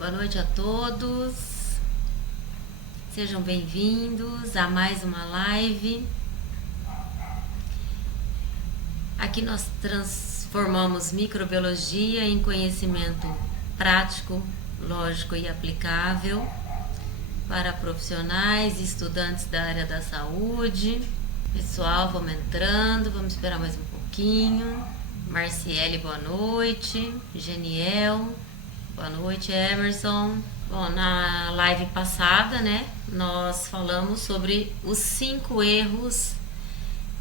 Boa noite a todos, sejam bem-vindos a mais uma live. Aqui nós transformamos microbiologia em conhecimento prático, lógico e aplicável para profissionais e estudantes da área da saúde. Pessoal, vamos entrando, vamos esperar mais um pouquinho. Marciele, boa noite. Geniel, boa noite. Emerson. Bom, na live passada, nós falamos sobre os 5 erros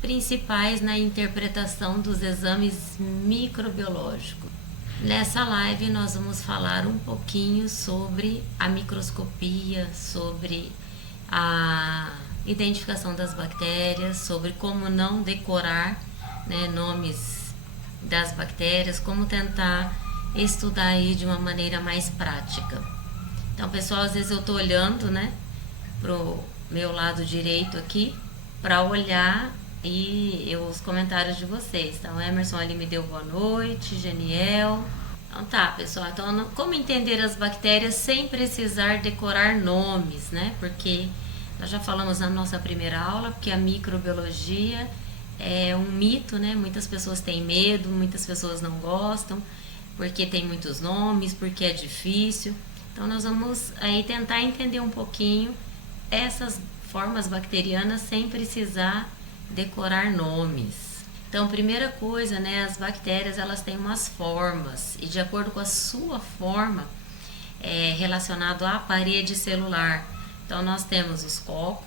principais na interpretação dos exames microbiológicos. Nessa live nós vamos falar um pouquinho sobre a microscopia, sobre a identificação das bactérias, sobre como não decorar nomes das bactérias, como tentar estudar aí de uma maneira mais prática. Então, pessoal, às vezes eu tô olhando, pro meu lado direito aqui, para olhar e os comentários de vocês. Então, Emerson ali me deu boa noite, Geniel. Então tá, pessoal, então como entender as bactérias sem precisar decorar nomes, Porque nós já falamos na nossa primeira aula que a microbiologia é um mito, Muitas pessoas têm medo, muitas pessoas não gostam, porque tem muitos nomes, porque é difícil. Então nós vamos aí tentar entender um pouquinho essas formas bacterianas sem precisar decorar nomes. Então, primeira coisa, as bactérias elas têm umas formas e de acordo com a sua forma é relacionado à parede celular. Então, nós temos os cocos,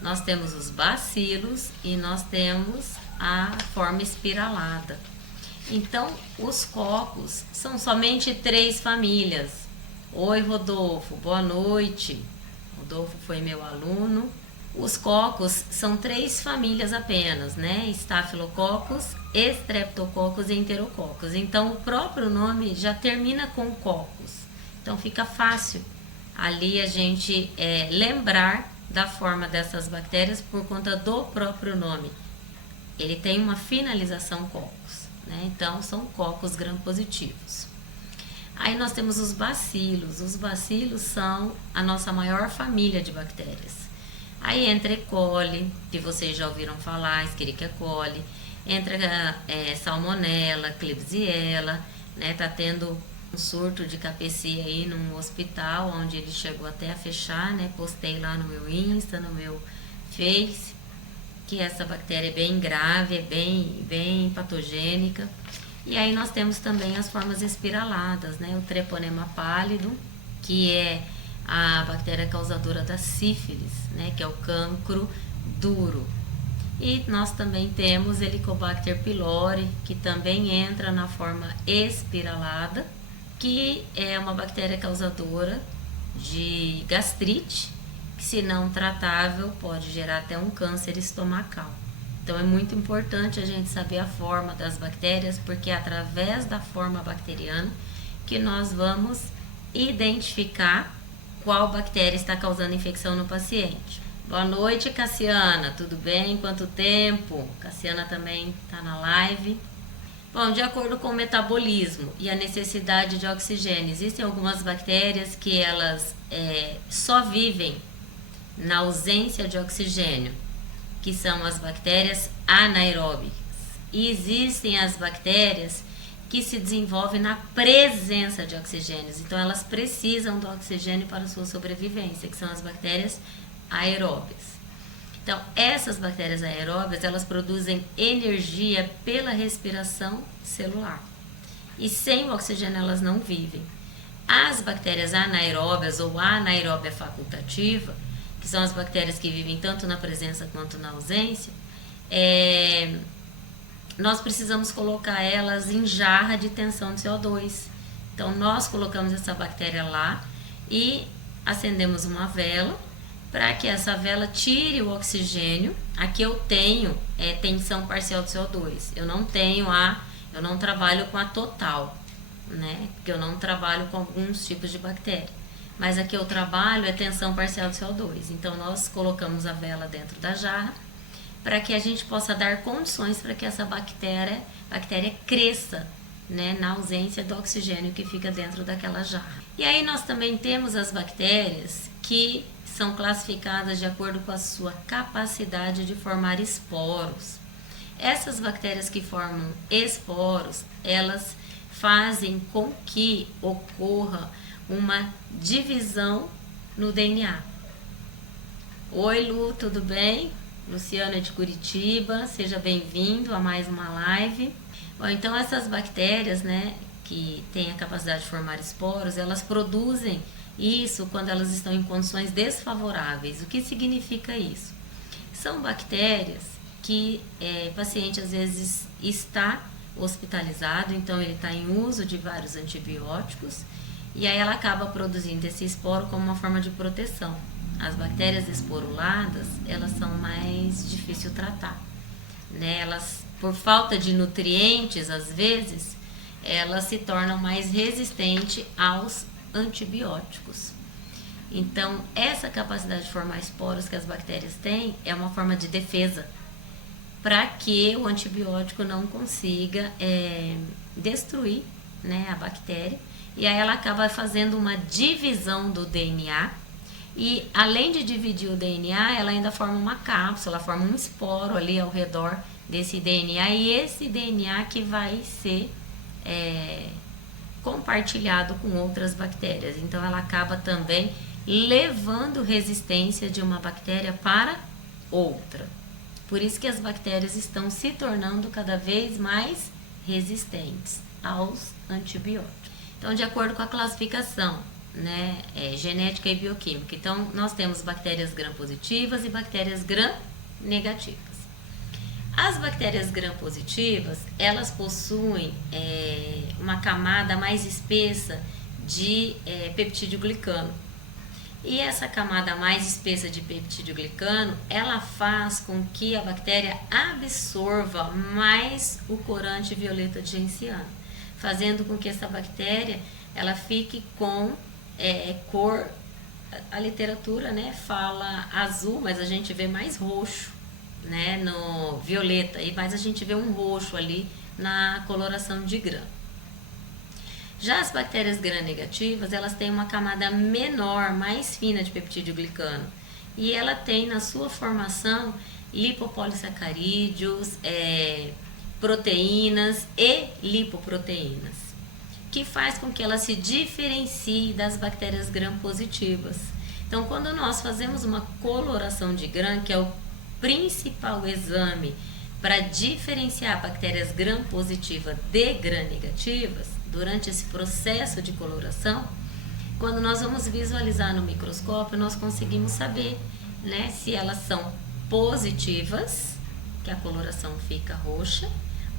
nós temos os bacilos e nós temos a forma espiralada. Então, os cocos são somente 3 famílias. Oi, Rodolfo, boa noite. Rodolfo foi meu aluno. Os cocos são 3 famílias apenas, Staphylococcus, Streptococcus e Enterococcus. Então, o próprio nome já termina com cocos. Então, fica fácil ali a gente lembrar da forma dessas bactérias por conta do próprio nome. Ele tem uma finalização cocos, Então, são cocos gram-positivos. Aí nós temos os bacilos. Os bacilos são a nossa maior família de bactérias. Aí entra E. coli, que vocês já ouviram falar, Escherichia coli, entra Salmonella, Klebsiella, Tá tendo um surto de KPC aí num hospital, onde ele chegou até a fechar, Postei lá no meu Insta, no meu Face, que essa bactéria é bem grave, é bem patogênica. E aí nós temos também as formas espiraladas, o Treponema pálido, que é a bactéria causadora da sífilis, que é o cancro duro. E nós também temos Helicobacter pylori, que também entra na forma espiralada, que é uma bactéria causadora de gastrite, que se não tratável pode gerar até um câncer estomacal. Então é muito importante a gente saber a forma das bactérias, porque é através da forma bacteriana que nós vamos identificar qual bactéria está causando infecção no paciente. Boa noite, Cassiana, tudo bem? Quanto tempo? Cassiana também está na live. Bom, de acordo com o metabolismo e a necessidade de oxigênio, existem algumas bactérias que elas só vivem na ausência de oxigênio, que são as bactérias anaeróbicas. E existem as bactérias que se desenvolvem na presença de oxigênios. Então, elas precisam do oxigênio para a sua sobrevivência, que são as bactérias aeróbias. Então, essas bactérias aeróbias, elas produzem energia pela respiração celular. E sem o oxigênio, elas não vivem. As bactérias anaeróbias ou anaeróbia facultativa, que são as bactérias que vivem tanto na presença quanto na ausência, nós precisamos colocar elas em jarra de tensão de CO2. Então, nós colocamos essa bactéria lá e acendemos uma vela para que essa vela tire o oxigênio. Aqui eu tenho tensão parcial de CO2. Eu não trabalho com a total, Porque eu não trabalho com alguns tipos de bactéria. Mas aqui eu trabalho tensão parcial de CO2. Então, nós colocamos a vela dentro da jarra para que a gente possa dar condições para que essa bactéria cresça né, na ausência do oxigênio que fica dentro daquela jarra. E aí nós também temos as bactérias que são classificadas de acordo com a sua capacidade de formar esporos. Essas bactérias que formam esporos, elas fazem com que ocorra uma divisão no DNA. Oi, Lu, tudo bem? Luciana de Curitiba, seja bem-vindo a mais uma live. Bom, então essas bactérias, né, que têm a capacidade de formar esporos, elas produzem isso quando elas estão em condições desfavoráveis. O que significa isso? São bactérias que o paciente às vezes está hospitalizado, então ele está em uso de vários antibióticos, e aí ela acaba produzindo esse esporo como uma forma de proteção. As bactérias esporuladas, elas são mais difíceis de tratar, né? Elas, por falta de nutrientes, às vezes, elas se tornam mais resistentes aos antibióticos. Então, essa capacidade de formar esporos que as bactérias têm é uma forma de defesa para que o antibiótico não consiga destruir, né, a bactéria. E aí ela acaba fazendo uma divisão do DNA. E além de dividir o DNA, ela ainda forma uma cápsula, forma um esporo ali ao redor desse DNA. E esse DNA que vai ser compartilhado com outras bactérias. Então ela acaba também levando resistência de uma bactéria para outra. Por isso que as bactérias estão se tornando cada vez mais resistentes aos antibióticos. Então, de acordo com a classificação, né, genética e bioquímica, então nós temos bactérias gram-positivas e bactérias gram-negativas. As bactérias gram-positivas, elas possuem uma camada mais espessa de peptídeo glicano. E essa camada mais espessa de peptídeo glicano, ela faz com que a bactéria absorva mais o corante violeta de genciano, fazendo com que essa bactéria ela fique com cor, a literatura, né, fala azul, mas a gente vê mais roxo, né, no violeta, mas a gente vê um roxo ali na coloração de gram. Já as bactérias gram-negativas, elas têm uma camada menor, mais fina de peptídeo glicano, e ela tem na sua formação lipopolissacarídeos, proteínas e lipoproteínas, que faz com que ela se diferencie das bactérias gram-positivas. Então, quando nós fazemos uma coloração de gram, que é o principal exame para diferenciar bactérias gram-positivas de gram-negativas, durante esse processo de coloração, quando nós vamos visualizar no microscópio, nós conseguimos saber, né, se elas são positivas, que a coloração fica roxa,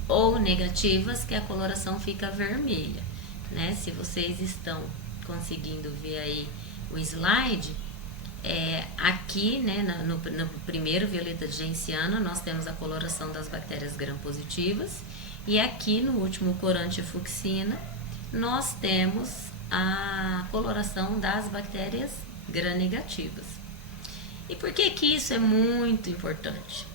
ou negativas, que a coloração fica vermelha, né? Se vocês estão conseguindo ver aí o slide, aqui, né, no primeiro violeta de genciano, nós temos a coloração das bactérias gram-positivas, e aqui no último corante fucsina, nós temos a coloração das bactérias gram-negativas. E por que que isso é muito importante?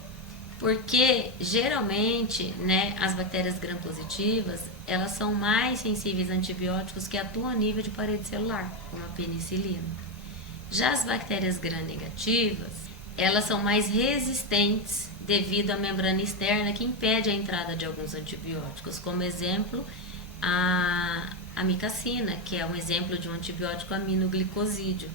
Porque geralmente, né, as bactérias gram-positivas, elas são mais sensíveis a antibióticos que atuam a nível de parede celular, como a penicilina. Já as bactérias gram-negativas, elas são mais resistentes devido à membrana externa que impede a entrada de alguns antibióticos, como exemplo a amicacina, que é um exemplo de um antibiótico aminoglicosídeo.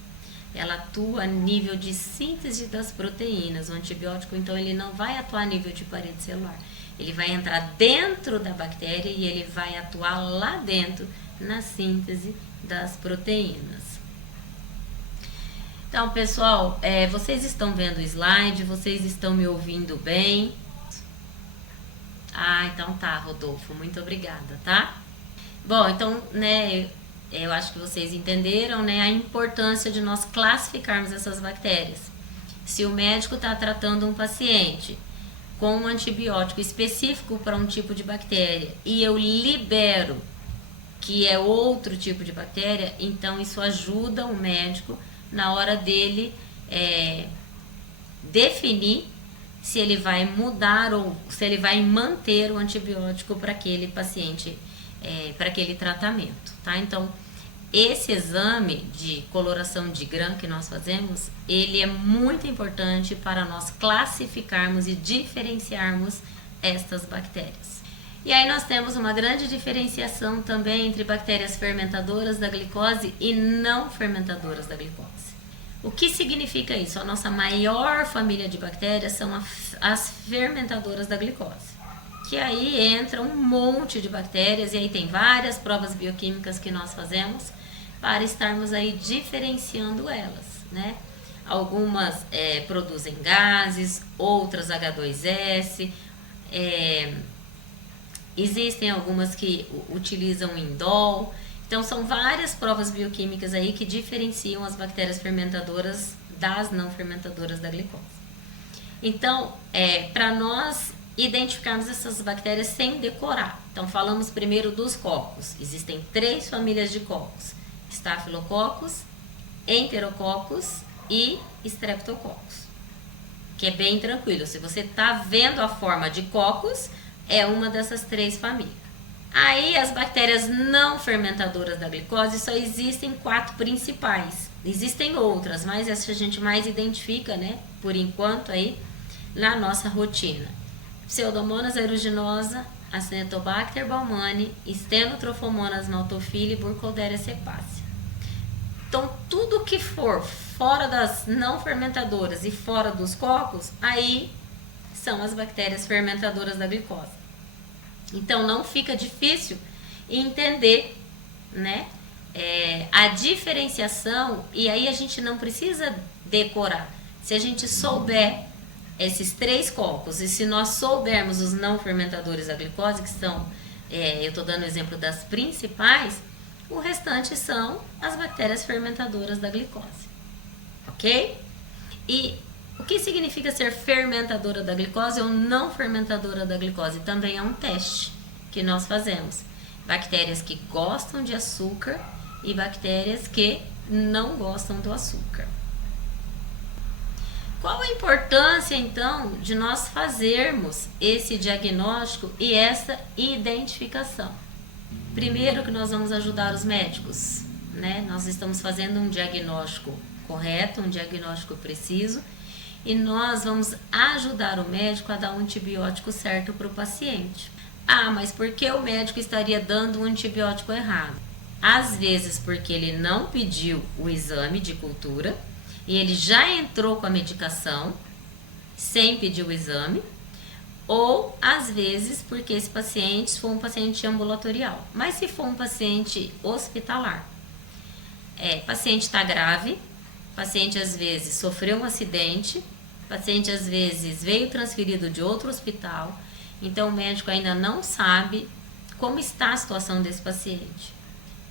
Ela atua a nível de síntese das proteínas. O antibiótico, então, ele não vai atuar a nível de parede celular. Ele vai entrar dentro da bactéria e ele vai atuar lá dentro na síntese das proteínas. Então, pessoal, vocês estão vendo o slide, vocês estão me ouvindo bem? Ah, então tá, Rodolfo, muito obrigada, tá? Bom, então, né, eu acho que vocês entenderam, né, a importância de nós classificarmos essas bactérias. Se o médico está tratando um paciente com um antibiótico específico para um tipo de bactéria e eu libero que é outro tipo de bactéria, então isso ajuda o médico na hora dele definir se ele vai mudar ou se ele vai manter o antibiótico para aquele paciente para aquele tratamento, tá? Então, esse exame de coloração de grã que nós fazemos, ele é muito importante para nós classificarmos e diferenciarmos estas bactérias. E aí nós temos uma grande diferenciação também entre bactérias fermentadoras da glicose e não fermentadoras da glicose. O que significa isso? A nossa maior família de bactérias são as fermentadoras da glicose. Que aí entra um monte de bactérias e aí tem várias provas bioquímicas que nós fazemos para estarmos aí diferenciando elas, né? Algumas produzem gases, outras H2S, existem algumas que utilizam indol. Então, são várias provas bioquímicas aí que diferenciam as bactérias fermentadoras das não fermentadoras da glicose. Então, para nós identificarmos essas bactérias sem decorar. Então, falamos primeiro dos cocos. Existem 3 famílias de cocos: Staphylococcus, Enterococcus e Streptococcus. Que é bem tranquilo. Se você está vendo a forma de cocos, é uma dessas 3 famílias. Aí as bactérias não fermentadoras da glicose só existem 4 principais. Existem outras, mas essa a gente mais identifica, né, por enquanto aí, na nossa rotina. Pseudomonas aeruginosa, Acinetobacter baumannii, Stenotrophomonas maltophilia e Burkholderia cepacia. Então, tudo que for fora das não fermentadoras e fora dos cocos, aí são as bactérias fermentadoras da glicose. Então, não fica difícil entender, né, a diferenciação, e aí a gente não precisa decorar. Se a gente souber esses 3 cocos, e se nós soubermos os não fermentadores da glicose, que são, eu estou dando o exemplo das principais, o restante são as bactérias fermentadoras da glicose, ok? E o que significa ser fermentadora da glicose ou não fermentadora da glicose? Também é um teste que nós fazemos. Bactérias que gostam de açúcar e bactérias que não gostam do açúcar. Qual a importância, então, de nós fazermos esse diagnóstico e essa identificação? Primeiro, que nós vamos ajudar os médicos, né? Nós estamos fazendo um diagnóstico correto, um diagnóstico preciso, e nós vamos ajudar o médico a dar um antibiótico certo para o paciente. Ah, mas por que o médico estaria dando um antibiótico errado? Às vezes porque ele não pediu o exame de cultura e ele já entrou com a medicação sem pedir o exame, ou às vezes porque esse paciente for um paciente ambulatorial. Mas se for um paciente hospitalar, paciente está grave, paciente às vezes sofreu um acidente, paciente às vezes veio transferido de outro hospital, então o médico ainda não sabe como está a situação desse paciente.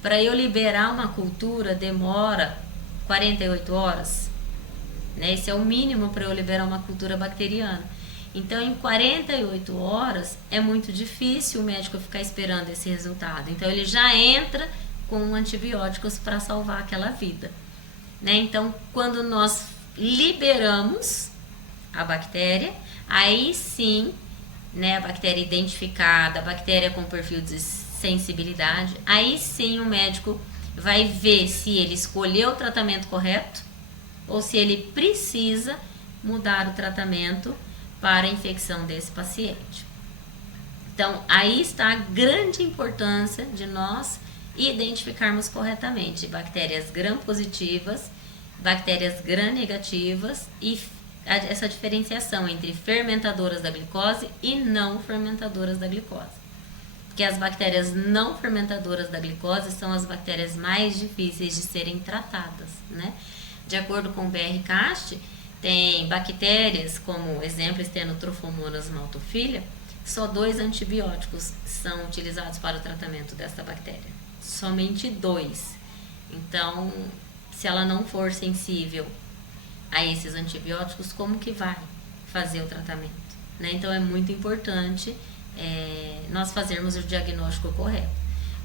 Para eu liberar uma cultura demora 48 horas, né? Esse é o mínimo para eu liberar uma cultura bacteriana. Então, em 48 horas é muito difícil o médico ficar esperando esse resultado. Então, ele já entra com antibióticos para salvar aquela vida, né? Então, quando nós liberamos a bactéria, aí sim, né, a bactéria identificada, a bactéria com perfil de sensibilidade, aí sim o médico vai ver se ele escolheu o tratamento correto ou se ele precisa mudar o tratamento para a infecção desse paciente. Então, aí está a grande importância de nós identificarmos corretamente bactérias gram-positivas, bactérias gram-negativas e essa diferenciação entre fermentadoras da glicose e não fermentadoras da glicose. Porque as bactérias não fermentadoras da glicose são as bactérias mais difíceis de serem tratadas, né? De acordo com o BR-CAST, tem bactérias como, exemplo, Stenotrophomonas maltophilia, só 2 antibióticos são utilizados para o tratamento dessa bactéria. Somente 2. Então, se ela não for sensível a esses antibióticos, como que vai fazer o tratamento, né? Então, é muito importante nós fazermos o diagnóstico correto,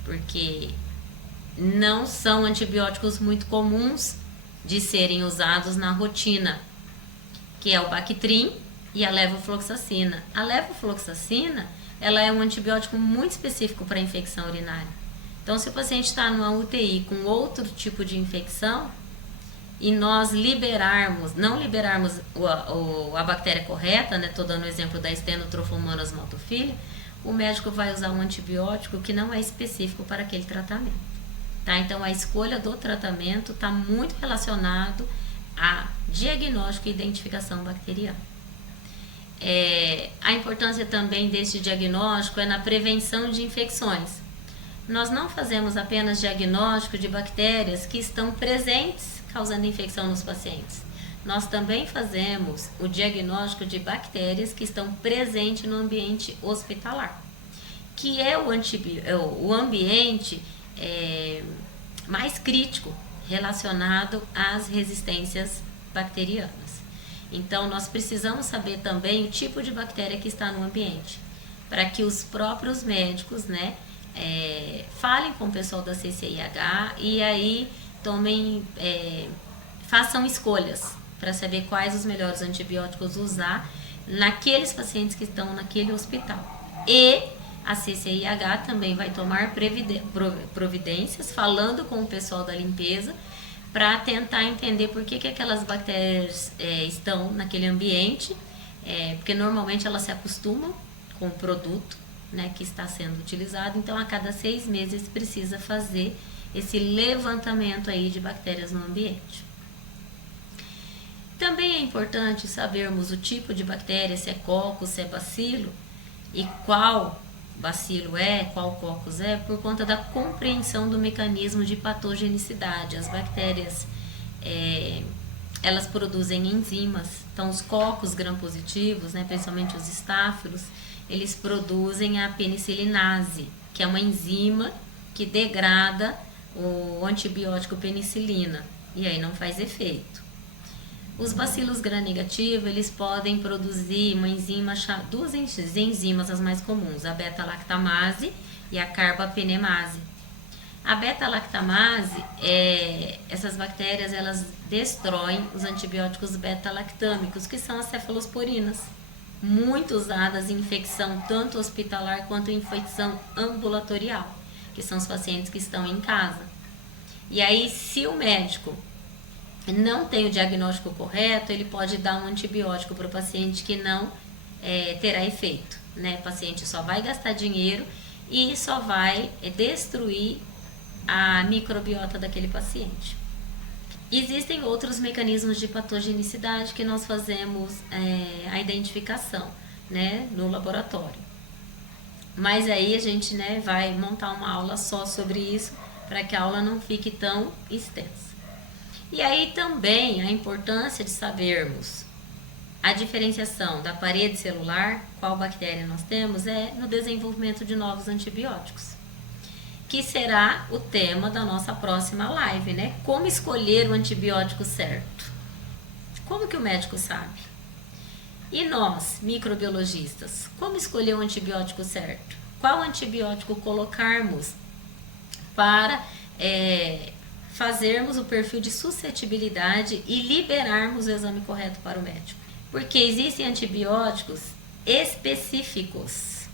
porque não são antibióticos muito comuns de serem usados na rotina, que é o Bactrim e a levofloxacina. A levofloxacina, ela é um antibiótico muito específico para infecção urinária. Então, se o paciente está numa UTI com outro tipo de infecção e nós não liberarmos a bactéria correta, né? Estou dando o exemplo da Stenotrofomonas maltophilia, o médico vai usar um antibiótico que não é específico para aquele tratamento. Tá? Então, a escolha do tratamento está muito relacionado a diagnóstico e identificação bacteriana. A importância também desse diagnóstico é na prevenção de infecções. Nós não fazemos apenas diagnóstico de bactérias que estão presentes causando infecção nos pacientes. Nós também fazemos o diagnóstico de bactérias que estão presentes no ambiente hospitalar, que é o ambiente mais crítico relacionado às resistências bacterianas. Então, nós precisamos saber também o tipo de bactéria que está no ambiente, para que os próprios médicos, né, falem com o pessoal da CCIH e aí façam escolhas para saber quais os melhores antibióticos usar naqueles pacientes que estão naquele hospital. E a CCIH também vai tomar providências, falando com o pessoal da limpeza, para tentar entender por que aquelas bactérias estão naquele ambiente, porque normalmente elas se acostumam com o produto, né, que está sendo utilizado. Então, a cada 6 meses precisa fazer esse levantamento aí de bactérias no ambiente. Também é importante sabermos o tipo de bactéria, se é coccus, se é bacilo, e qual bacilo qual coccus por conta da compreensão do mecanismo de patogenicidade. As bactérias, elas produzem enzimas. Então, os coccus gram-positivos, né, principalmente os estáfilos, eles produzem a penicilinase, que é uma enzima que degrada o antibiótico penicilina, e aí não faz efeito. Os bacilos gram-negativos, eles podem produzir duas enzimas as mais comuns, a beta-lactamase e a carbapenemase. A beta-lactamase, essas bactérias, elas destroem os antibióticos beta-lactâmicos, que são as cefalosporinas, muito usadas em infecção tanto hospitalar quanto em infecção ambulatorial, que são os pacientes que estão em casa. E aí, se o médico não tem o diagnóstico correto, ele pode dar um antibiótico para o paciente que não terá efeito, né? O paciente só vai gastar dinheiro e só vai destruir a microbiota daquele paciente. Existem outros mecanismos de patogenicidade que nós fazemos a identificação, né, no laboratório. Mas aí a gente, né, vai montar uma aula só sobre isso, para que a aula não fique tão extensa. E aí também a importância de sabermos a diferenciação da parede celular, qual bactéria nós temos, no desenvolvimento de novos antibióticos, que será o tema da nossa próxima live, né? Como escolher o antibiótico certo? Como que o médico sabe? E nós, microbiologistas, como escolher o antibiótico certo? Qual antibiótico colocarmos para fazermos o perfil de suscetibilidade e liberarmos o exame correto para o médico? Porque existem antibióticos específicos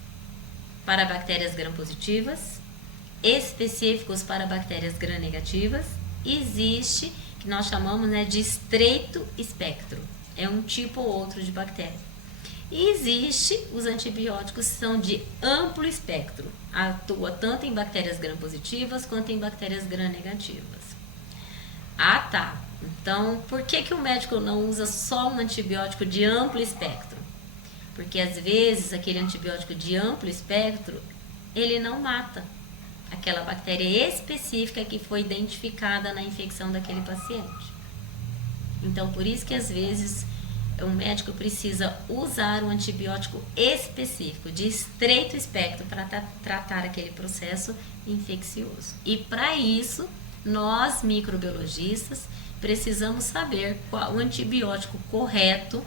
para bactérias gram-positivas, específicos para bactérias gram-negativas. Existe, que nós chamamos, né, de estreito espectro, é um tipo ou outro de bactéria. E existe os antibióticos que são de amplo espectro, atua tanto em bactérias gram-positivas quanto em bactérias gram-negativas. Ah, tá. Então, por que o médico não usa só um antibiótico de amplo espectro? Porque às vezes aquele antibiótico de amplo espectro, ele não mata aquela bactéria específica que foi identificada na infecção daquele paciente. Então, por isso que às vezes o médico precisa usar um antibiótico específico, de estreito espectro, para tratar aquele processo infeccioso. E para isso, nós microbiologistas precisamos saber qual o antibiótico correto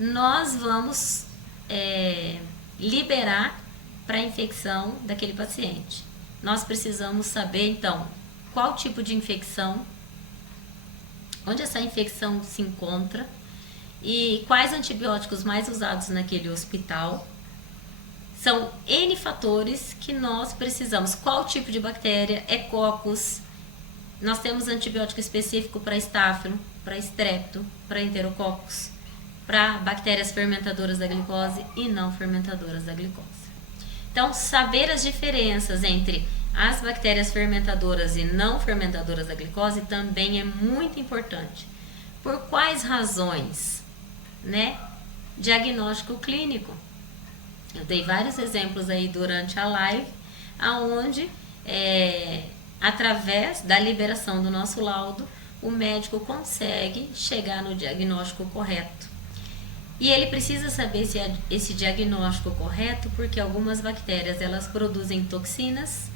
nós vamos liberar para a infecção daquele paciente. Nós precisamos saber, então, qual tipo de infecção, onde essa infecção se encontra e quais antibióticos mais usados naquele hospital, São N fatores que nós precisamos. Qual tipo de bactéria? É Coccus. Nós temos antibiótico específico para estáfilo, para estrepto, para enterococcus, para bactérias fermentadoras da glicose e não fermentadoras da glicose. Então, saber as diferenças entre as bactérias fermentadoras e não fermentadoras da glicose também é muito importante. Por quais razões? Né? Diagnóstico clínico. Eu dei vários exemplos aí durante a live, aonde através da liberação do nosso laudo, o médico consegue chegar no diagnóstico correto. E ele precisa saber esse diagnóstico correto, porque algumas bactérias elas produzem toxinas.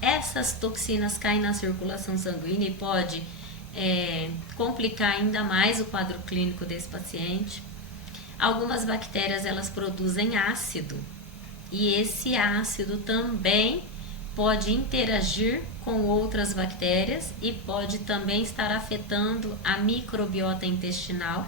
Essas toxinas caem na circulação sanguínea e pode complicar ainda mais o quadro clínico desse paciente. Algumas bactérias elas produzem ácido e esse ácido também pode interagir com outras bactérias e pode também estar afetando a microbiota intestinal.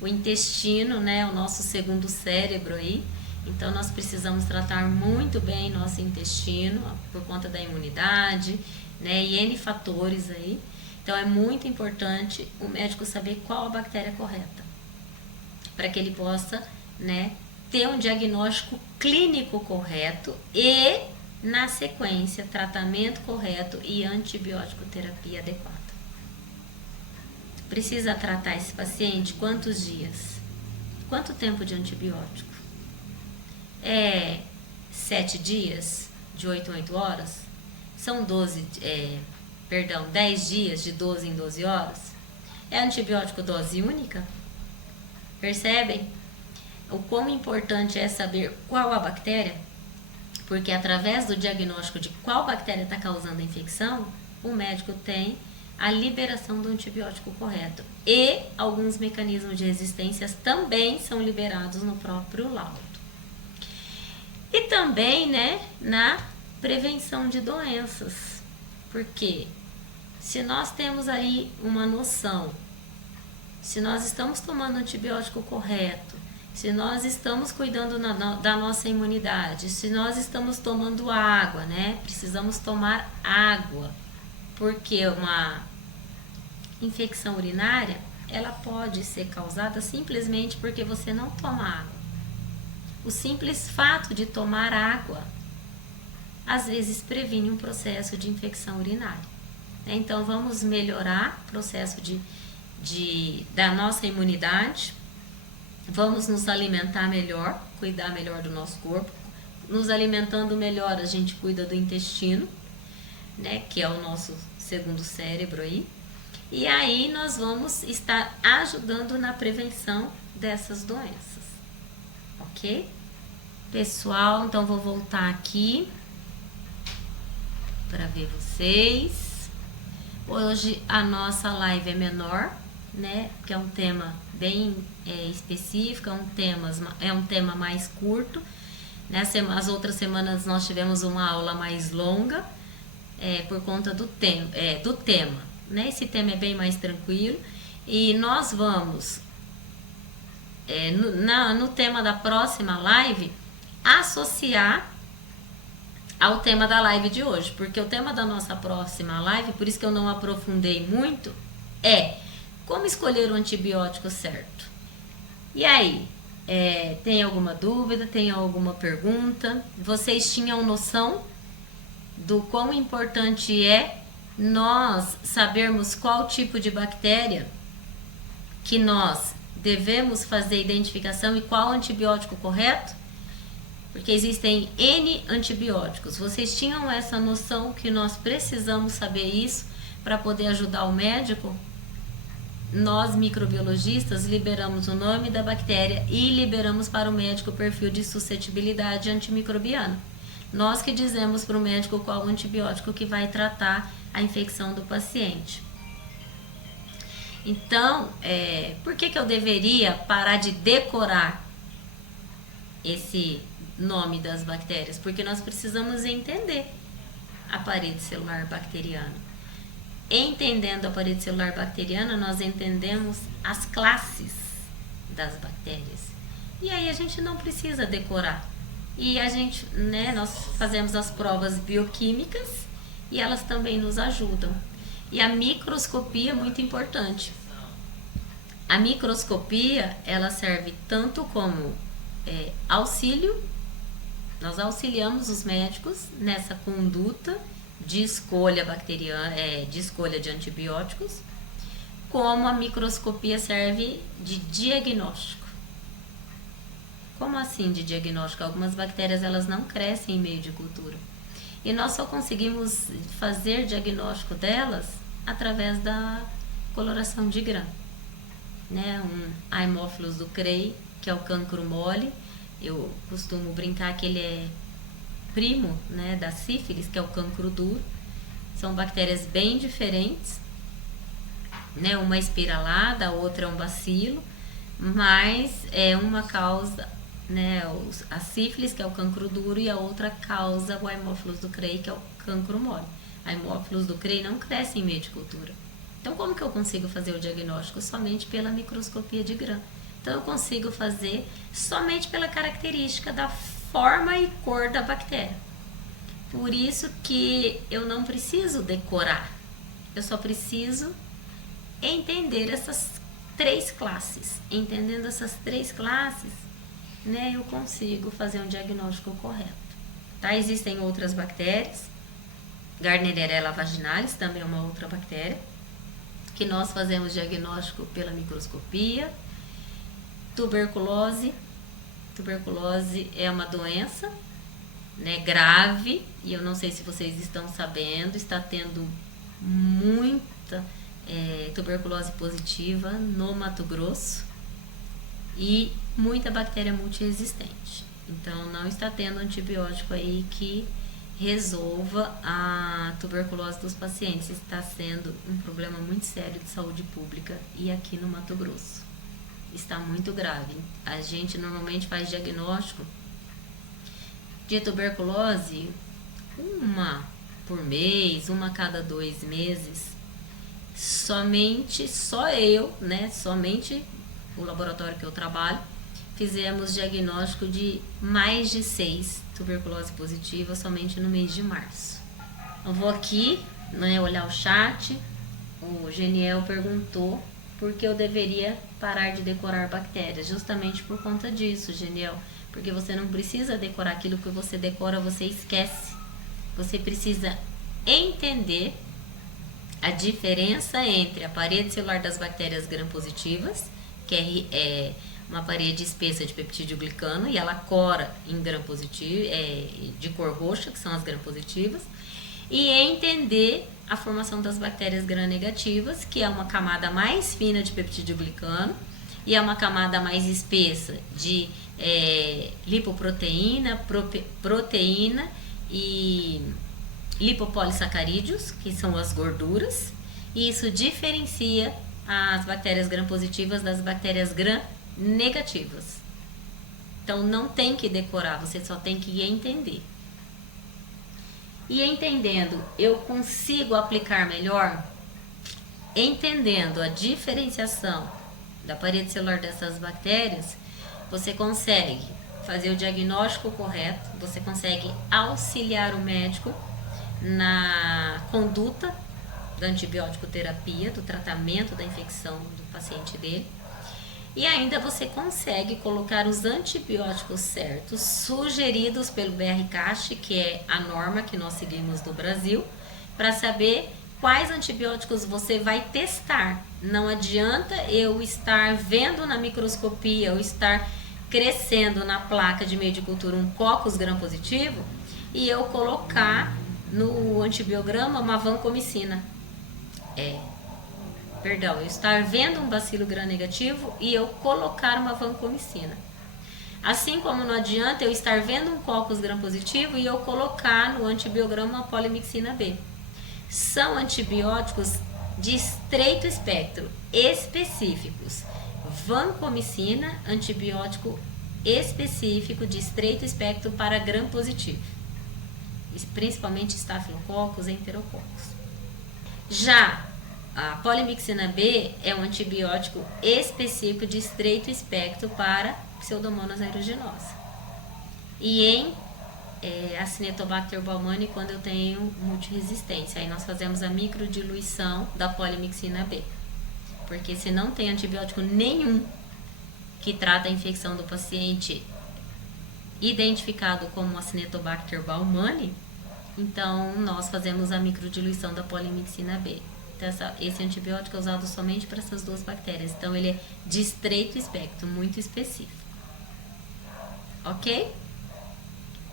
O intestino, né, o nosso segundo cérebro aí. Então nós precisamos tratar muito bem nosso intestino por conta da imunidade, né, e N fatores aí. Então é muito importante o médico saber qual a bactéria correta, para que ele possa, né, ter um diagnóstico clínico correto e, na sequência, tratamento correto e antibiótico terapia adequada. Precisa tratar esse paciente quantos dias? Quanto tempo de antibiótico? 7 dias, de 8 em 8 horas? São 10 dias, de 12 em 12 horas? É antibiótico dose única? Percebem o quão importante é saber qual a bactéria? Porque através do diagnóstico de qual bactéria está causando a infecção, o médico tem a liberação do antibiótico correto. E alguns mecanismos de resistência também são liberados no próprio laudo. E também, né, na prevenção de doenças. Porque se nós temos aí uma noção, se nós estamos tomando o antibiótico correto, se nós estamos cuidando da nossa imunidade, se nós estamos tomando água, né? Precisamos tomar água, porque uma infecção urinária, ela pode ser causada simplesmente porque você não toma água. O simples fato de tomar água, às vezes previne um processo de infecção urinária. Então, vamos melhorar o processo da nossa imunidade. Vamos nos alimentar melhor, cuidar melhor do nosso corpo. Nos alimentando melhor, a gente cuida do intestino, né, que é o nosso segundo cérebro aí. E aí nós vamos estar ajudando na prevenção dessas doenças. Ok? Pessoal, então vou voltar aqui para ver vocês. Hoje a nossa live é menor, né, porque é um tema bem específico, é um tema mais curto. As outras semanas nós tivemos uma aula mais longa, por conta do tema, né? Esse tema é bem mais tranquilo e nós vamos, no tema da próxima live, associar ao tema da live de hoje, porque o tema da nossa próxima live, por isso que eu não aprofundei muito, é como escolher o antibiótico certo. E aí, tem alguma dúvida, tem alguma pergunta? Vocês tinham noção do quão importante é nós sabermos qual tipo de bactéria que nós devemos fazer identificação e qual antibiótico correto? Porque existem N antibióticos. Vocês tinham essa noção que nós precisamos saber isso para poder ajudar o médico? Nós, microbiologistas, liberamos o nome da bactéria e liberamos para o médico o perfil de suscetibilidade antimicrobiana. Nós que dizemos para o médico qual o antibiótico que vai tratar a infecção do paciente. Então, por que eu deveria parar de decorar esse nome das bactérias? Porque nós precisamos entender a parede celular bacteriana. Entendendo a parede celular bacteriana, nós entendemos as classes das bactérias. E aí a gente não precisa decorar. E a gente, né, nós fazemos as provas bioquímicas e elas também nos ajudam. E a microscopia é muito importante. A microscopia, ela serve tanto como auxílio, nós auxiliamos os médicos nessa conduta de escolha bacteriana, de escolha de antibióticos, como a microscopia serve de diagnóstico. Como assim de diagnóstico? Algumas bactérias elas não crescem em meio de cultura. E nós só conseguimos fazer diagnóstico delas através da coloração de grã. Né? Um Haemophilus ducreyi, que é o cancro mole, eu costumo brincar que ele é primo, né, da sífilis, que é o cancro duro. São bactérias bem diferentes, né? Uma é espiralada, a outra é um bacilo, mas é uma causa, né, a sífilis, que é o cancro duro, e a outra causa o Haemophilus ducreyi, que é o cancro mole. A Haemophilus ducreyi não cresce em meio de cultura. Então, como que eu consigo fazer o diagnóstico? Somente pela microscopia de grã. Então, eu consigo fazer somente pela característica da forma e cor da bactéria. Por isso que eu não preciso decorar. Eu só preciso entender essas 3 classes. Entendendo essas 3 classes, né, eu consigo fazer um diagnóstico correto. Tá? Existem outras bactérias. Gardnerella vaginalis também é uma outra bactéria, que nós fazemos diagnóstico pela microscopia. Tuberculose é uma doença, né, grave, e eu não sei se vocês estão sabendo, está tendo muita tuberculose positiva no Mato Grosso e muita bactéria multiresistente. Então não está tendo antibiótico aí que resolva a tuberculose dos pacientes. Está sendo um problema muito sério de saúde pública e aqui no Mato Grosso está muito grave. A gente normalmente faz diagnóstico de tuberculose uma por mês, uma a cada 2 meses. Somente o laboratório que eu trabalho, fizemos diagnóstico de mais de 6 tuberculose positiva somente no mês de março. Eu vou aqui, né, olhar o chat. O Geniel perguntou por que eu deveria parar de decorar bactérias. Justamente por conta disso, Geniel. Porque você não precisa decorar aquilo que você decora, você esquece. Você precisa entender a diferença entre a parede celular das bactérias gram-positivas, que é uma parede espessa de peptídeo glicano, e ela cora em gram-positivo, de cor roxa, que são as gram-positivas, e entender a formação das bactérias gram-negativas, que é uma camada mais fina de peptídeo glicano, e é uma camada mais espessa de lipoproteína, proteína e lipopolissacarídeos, que são as gorduras, e isso diferencia as bactérias gram-positivas das bactérias gram-negativas. Então não tem que decorar, você só tem que entender. E entendendo, eu consigo aplicar melhor? Entendendo a diferenciação da parede celular dessas bactérias, você consegue fazer o diagnóstico correto, você consegue auxiliar o médico na conduta da antibiótico terapia, do tratamento da infecção do paciente dele, e ainda você consegue colocar os antibióticos certos, sugeridos pelo BRCAST, que é a norma que nós seguimos no Brasil, para saber quais antibióticos você vai testar. Não adianta eu estar vendo na microscopia ou estar crescendo na placa de meio de cultura um Coccus gram-positivo e eu colocar no antibiograma uma vancomicina. Eu estar vendo um bacilo gram-negativo e eu colocar uma vancomicina. Assim como não adianta eu estar vendo um Coccus gram-positivo e eu colocar no antibiograma uma polimixina B. São antibióticos de estreito espectro, específicos. Vancomicina, antibiótico específico de estreito espectro para gram-positivo, principalmente Staphylococcus e Enterococcus. Já a polimixina B é um antibiótico específico de estreito espectro para Pseudomonas aeruginosa. e em Acinetobacter baumannii quando eu tenho multiresistência. Aí nós fazemos a microdiluição da polimixina B. Porque se não tem antibiótico nenhum que trata a infecção do paciente identificado como Acinetobacter baumannii, então nós fazemos a microdiluição da polimixina B. Então esse antibiótico é usado somente para essas duas bactérias. Então ele é de estreito espectro, muito específico. Ok?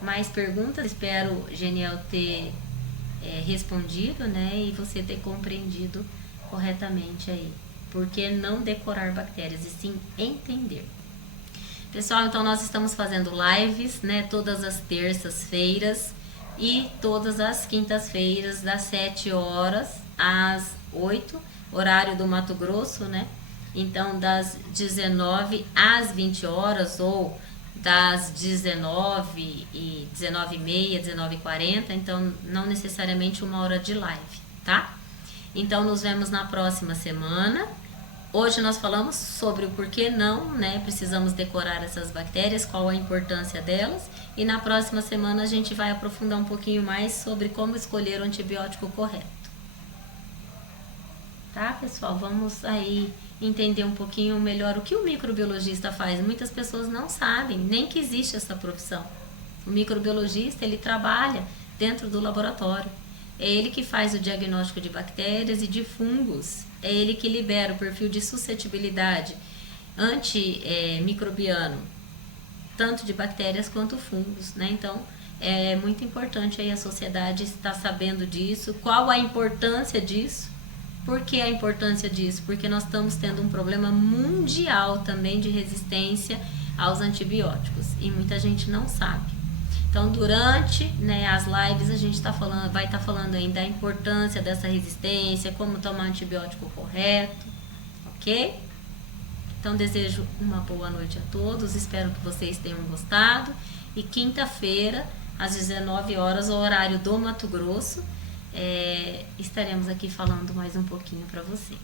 Mais perguntas? Espero, Geniel, ter respondido, né? E você ter compreendido corretamente aí. Por que não decorar bactérias, e sim entender. Pessoal, então nós estamos fazendo lives, né? Todas as terças-feiras e todas as quintas-feiras, das 7 horas às 8, horário do Mato Grosso, né? Então, das 19 às 20 horas ou das 19 e 19h30, 19h40, então não necessariamente uma hora de live, tá? Então nos vemos na próxima semana. Hoje nós falamos sobre o porquê não, né? Precisamos decorar essas bactérias, qual a importância delas, e na próxima semana a gente vai aprofundar um pouquinho mais sobre como escolher o antibiótico correto. Tá, pessoal? Vamos aí entender um pouquinho melhor o que o microbiologista faz. Muitas pessoas não sabem nem que existe essa profissão. O microbiologista, ele trabalha dentro do laboratório. É ele que faz o diagnóstico de bactérias e de fungos. É ele que libera o perfil de suscetibilidade antimicrobiano, tanto de bactérias quanto fungos, né? Então, é muito importante aí a sociedade estar sabendo disso, qual a importância disso. Por que a importância disso? Porque nós estamos tendo um problema mundial também de resistência aos antibióticos e muita gente não sabe. Então, durante, né, as lives a gente vai estar falando ainda da importância dessa resistência, como tomar antibiótico correto, ok? Então, desejo uma boa noite a todos, espero que vocês tenham gostado. E quinta-feira, às 19 horas, o horário do Mato Grosso, estaremos aqui falando mais um pouquinho para vocês.